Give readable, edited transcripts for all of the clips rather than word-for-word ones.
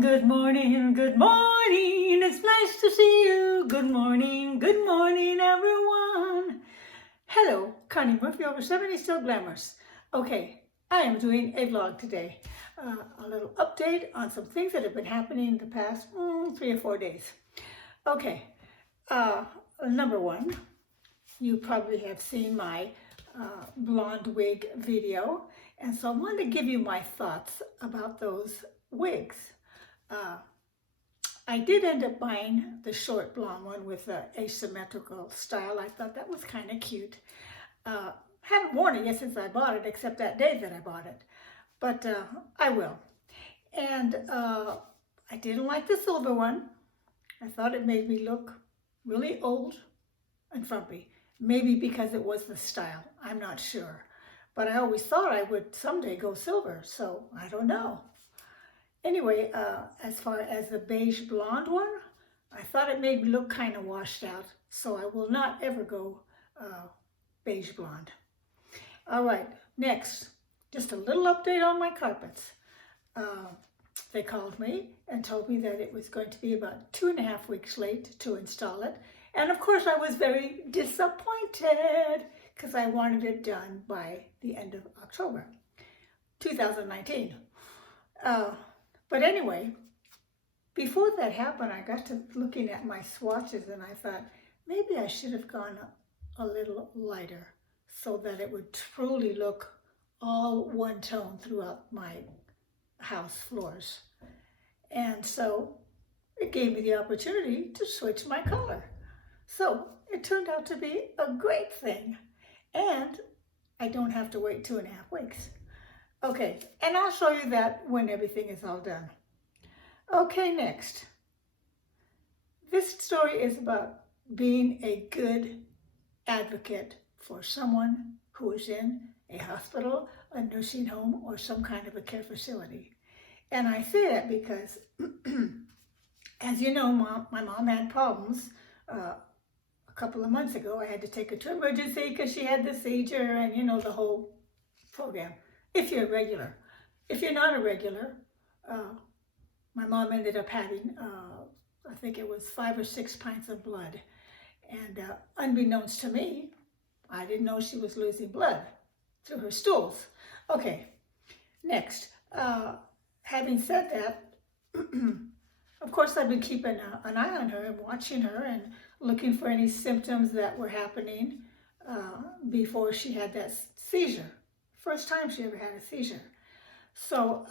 Good morning, good morning. It's nice to see you. Good morning, everyone. Hello, Connie Murphy, over 70, still glamorous. Okay, I am doing a vlog today. A little update on some things that have been happening the past 3 or 4 days. Okay, number one, you probably have seen my blonde wig video, and so I wanted to give you my thoughts about those wigs. I did end up buying the short blonde one with the asymmetrical style. I thought that was kind of cute. Haven't worn it yet since I bought it, except that day that I bought it. But I will. And I didn't like the silver one. I thought it made me look really old and frumpy. Maybe because it was the style. I'm not sure. But I always thought I would someday go silver, so I don't know. Anyway, as far as the beige blonde one, I thought it made me look kind of washed out, so I will not ever go beige blonde. All right, next, just a little update on my carpets. They called me and told me that it was going to be about 2.5 weeks late to install it. And of course, I was very disappointed because I wanted it done by the end of October 2019. But anyway, before that happened, I got to looking at my swatches and I thought, maybe I should have gone a little lighter so that it would truly look all one tone throughout my house floors. And so it gave me the opportunity to switch my color. So it turned out to be a great thing. And I don't have to wait 2.5 weeks. Okay, and I'll show you that when everything is all done. Okay, next. This story is about being a good advocate for someone who is in a hospital, a nursing home, or some kind of a care facility. And I say that because, as you know, my mom had problems a couple of months ago. I had to take her to emergency because she had the seizure and, you know, the whole program. If you're a regular. If you're not a regular, my mom ended up having, I think it was 5 or 6 pints of blood. And unbeknownst to me, I didn't know she was losing blood through her stools. Okay, next. Having said that, of course I've been keeping an eye on her and watching her and looking for any symptoms that were happening before she had that seizure. First time she ever had a seizure. So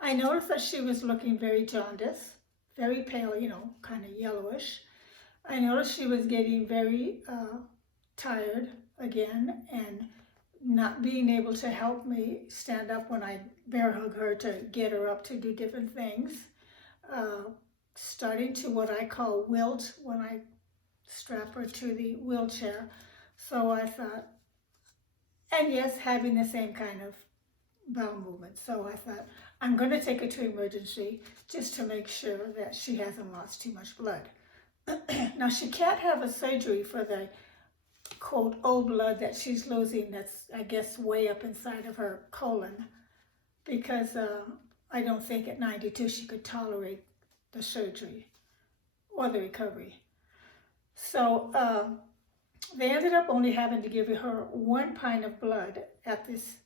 I noticed that she was looking very jaundiced, very pale, you know, kind of yellowish. I noticed she was getting very tired again and not being able to help me stand up when I bear hug her to get her up to do different things. Starting to what I call wilt when I strap her to the wheelchair. So I thought, and yes, having the same kind of bowel movement. So I thought, I'm going to take her to emergency just to make sure that she hasn't lost too much blood. Now, she can't have a surgery for the, quote, old blood that she's losing that's, I guess, way up inside of her colon, because I don't think at 92 she could tolerate the surgery or the recovery. So they ended up only having to give her 1 pint of blood at this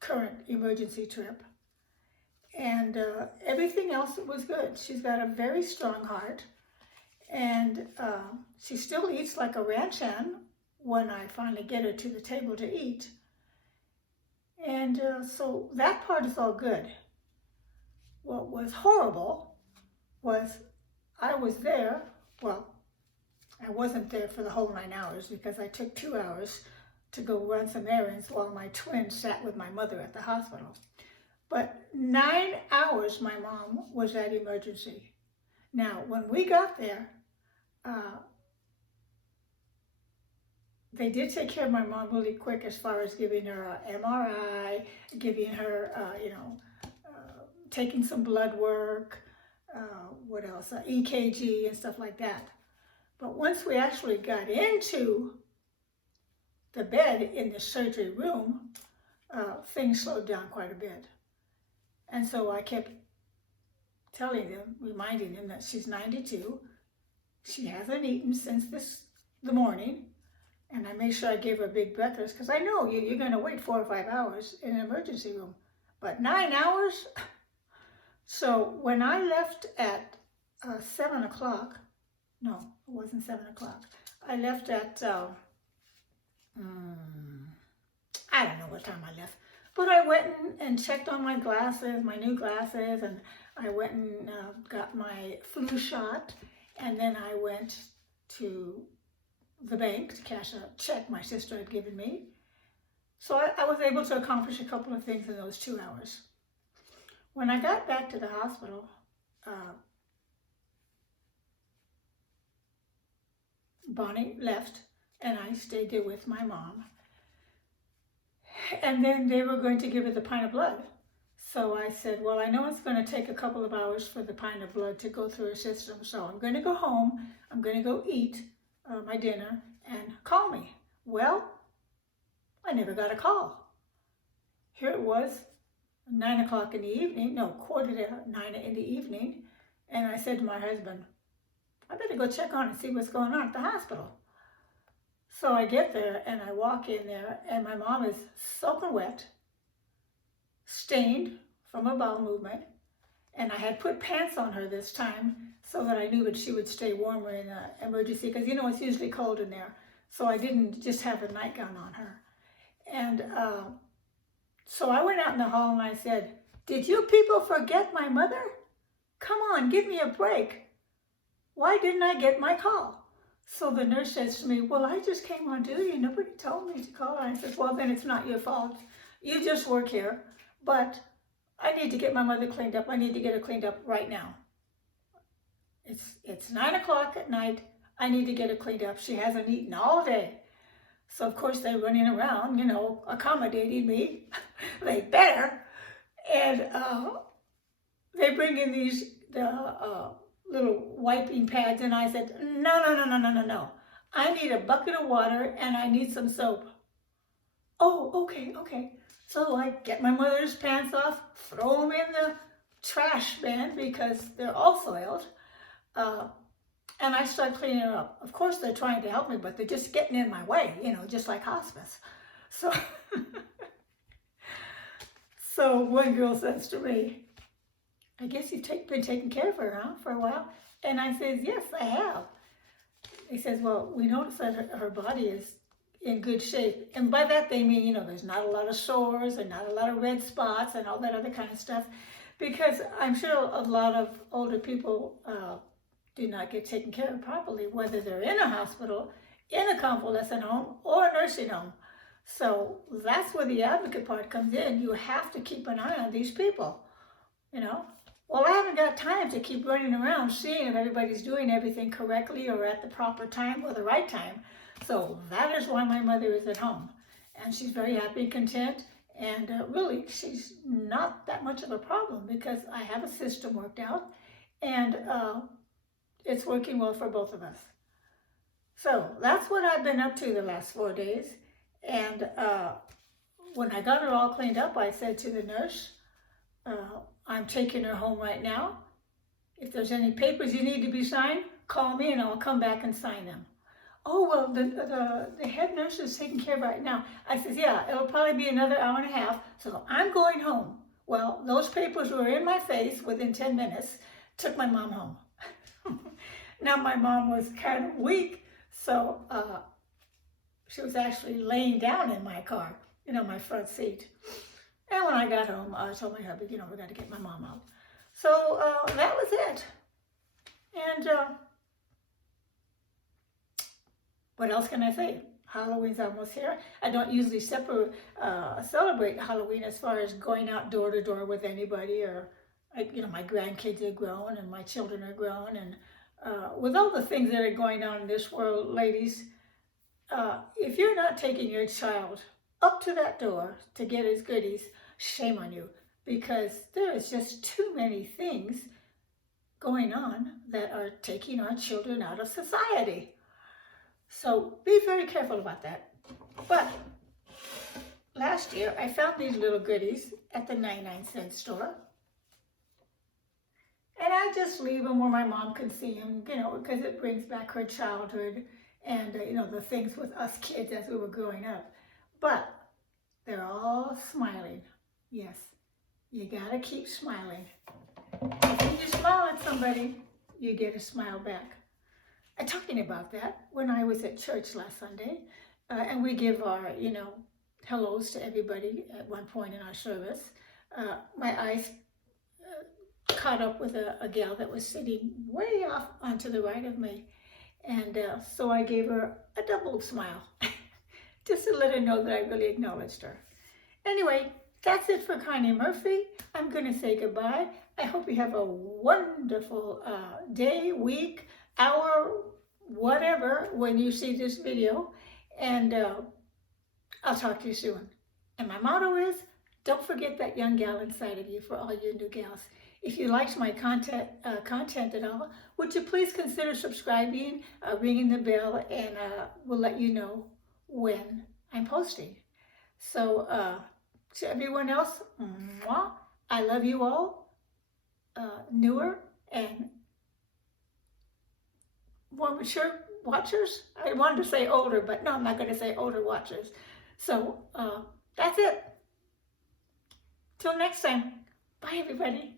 current emergency trip. And everything else was good. She's got a very strong heart. And she still eats like a ranch hen when I finally get her to the table to eat. And so that part is all good. What was horrible was I was there, well, I wasn't there for the whole 9 hours because I took 2 hours to go run some errands while my twin sat with my mother at the hospital. But 9 hours my mom was at emergency. Now, when we got there, they did take care of my mom really quick as far as giving her an MRI, giving her, taking some blood work, what else, EKG and stuff like that. But once we actually got into the bed in the surgery room, things slowed down quite a bit. And so I kept telling them, reminding them that she's 92. She hasn't eaten since the morning. And I made sure I gave her big breakfast because I know you're going to wait 4 or 5 hours in an emergency room. But 9 hours? So when I left at 7 o'clock, no, it wasn't 7 o'clock. I left at, I don't know what time I left. But I went and checked on my glasses, my new glasses, and I went and got my flu shot. And then I went to the bank to cash a check my sister had given me. So I was able to accomplish a couple of things in those 2 hours. When I got back to the hospital, Bonnie left and I stayed there with my mom. And then they were going to give her the pint of blood. So I said, well, I know it's going to take a couple of hours for the pint of blood to go through her system. So I'm going to go home. I'm going to go eat my dinner and call me. Well, I never got a call. Here it was, 9 o'clock in the evening, no, 8:45 in the evening. And I said to my husband, I better go check on and see what's going on at the hospital. So I get there and I walk in there and my mom is soaking wet, stained from a bowel movement. And I had put pants on her this time so that I knew that she would stay warmer in an emergency because, you know, it's usually cold in there. So I didn't just have a nightgown on her. And so I went out in the hall and I said, did you people forget my mother? Come on, give me a break. Why didn't I get my call? So the nurse says to me, well, I just came on duty. Nobody told me to call. And I said, well, then it's not your fault. You just work here. But I need to get my mother cleaned up. I need to get her cleaned up right now. It's 9 o'clock at night. I need to get her cleaned up. She hasn't eaten all day. So, of course, they're running around, you know, accommodating me. They better. And they bring in these little wiping pads. And I said, no. I need a bucket of water and I need some soap. Oh, okay. So I get my mother's pants off, throw them in the trash bin because they're all soiled. And I start cleaning her up. Of course, they're trying to help me, but they're just getting in my way, you know, just like hospice. So, so one girl says to me, I guess you've been taking care of her, huh, for a while? And I says, yes, I have. He says, well, we noticed that her body is in good shape. And by that they mean, you know, there's not a lot of sores and not a lot of red spots and all that other kind of stuff. Because I'm sure a lot of older people do not get taken care of properly, whether they're in a hospital, in a convalescent home, or a nursing home. So that's where the advocate part comes in. You have to keep an eye on these people, you know. Well, I haven't got time to keep running around seeing if everybody's doing everything correctly or at the proper time or the right time. So that is why my mother is at home. And she's very happy and content. And really, she's not that much of a problem because I have a system worked out. And it's working well for both of us. So that's what I've been up to the last 4 days. And when I got her all cleaned up, I said to the nurse, I'm taking her home right now. If there's any papers you need to be signed, call me and I'll come back and sign them. Oh, well, the head nurse is taking care of it right now. I said, yeah, it'll probably be another hour and a half, so I'm going home. Well, those papers were in my face within 10 minutes, took my mom home. Now, my mom was kind of weak, so she was actually laying down in my car, you know, my front seat. And when I got home, I told my hubby, you know, we got to get my mom out. So that was it. And what else can I say? Halloween's almost here. I don't usually celebrate Halloween as far as going out door to door with anybody, or, you know, my grandkids are grown and my children are grown. And with all the things that are going on in this world, ladies, if you're not taking your child up to that door to get his goodies, shame on you, because there is just too many things going on that are taking our children out of society. So be very careful about that. But last year, I found these little goodies at the 99-cent store. And I just leave them where my mom can see them, you know, because it brings back her childhood and, you know, the things with us kids as we were growing up. But they're all smiling. Yes, you gotta keep smiling. If you smile at somebody, you get a smile back. And talking about that, when I was at church last Sunday, and we give our, you know, hellos to everybody at one point in our service, my eyes caught up with a gal that was sitting way off onto the right of me. And so I gave her a double smile, just to let her know that I really acknowledged her. Anyway, that's it for Connie Murphy. I'm going to say goodbye. I hope you have a wonderful day, week, hour, whatever, when you see this video. And I'll talk to you soon. And my motto is, don't forget that young gal inside of you for all you new gals. If you liked my content at all, would you please consider subscribing, ringing the bell, and we'll let you know when I'm posting. So to everyone else, mwah, I love you all, newer and more mature watchers. I wanted to say older, but no, I'm not going to say older watchers. So that's it. Till next time. Bye, everybody.